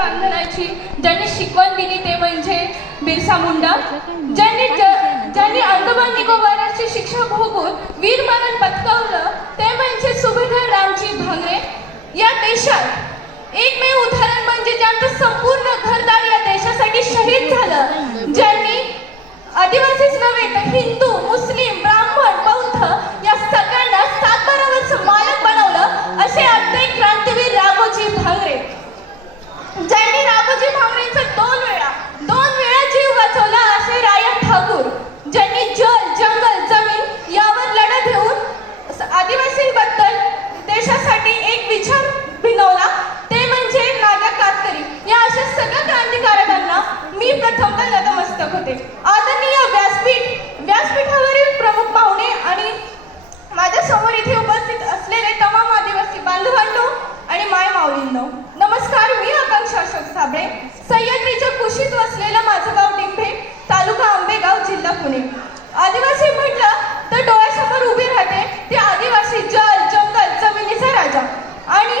बांधण्याची ज्यांनी शिकवण दिली ते म्हणजे बिरसा मुंडा, ज्यांनी अंदमान निकोबारची शिक्षा भोगून वीरमरण पत्करलं ते म्हणजे सुभेदार रामजी भांगरे. या देशात एकमेव उदाहरण म्हणजे ज्यांचं संपूर्ण घरदार या देशासाठी शहीद झालं, ज्यांनी आदिवासीच नव्हे तर हिंदू, मुस्लिम, ब्राह्मण, बौद्ध या सगळ्यांना सातबारावरचं मालक बनवलं असे आपले क्रांतीवीर राघोजी भांगरे, ज्यांनी राघोजी भांगरेंचा दोन वेळा जीव वाचवला असे राया ठाकूर, ज्यांनी जल, जंगल, जमीन यावर लढा देऊन आदिवासींबद्दल देशासाठी एक विचार भिनवला ते म्हणजे नागा कातकरी. या अशा सगळ्या क्रांतिकारकांना मी प्रथमतः नतमस्तक होते. आदरणीय व्यासपीठावरील प्रमुख पाहुणे आणि माझ्या समोर इथे उपस्थित असलेले तमाम आदिवासी बांधवांनो आणि माय माऊलींनो, नमस्कार. मी आकांक्षा अशोक साबळे, सह्याद्रीच्या कुशीत वसलेलं माझं गाव डिंभे, तालुका आंबेगाव, जिल्हा पुणे. आदिवासी म्हटलं तर डोळ्यासमोर उभी राहते ते आदिवासी, जल, जंगल, जमिनीचा राजा. आणि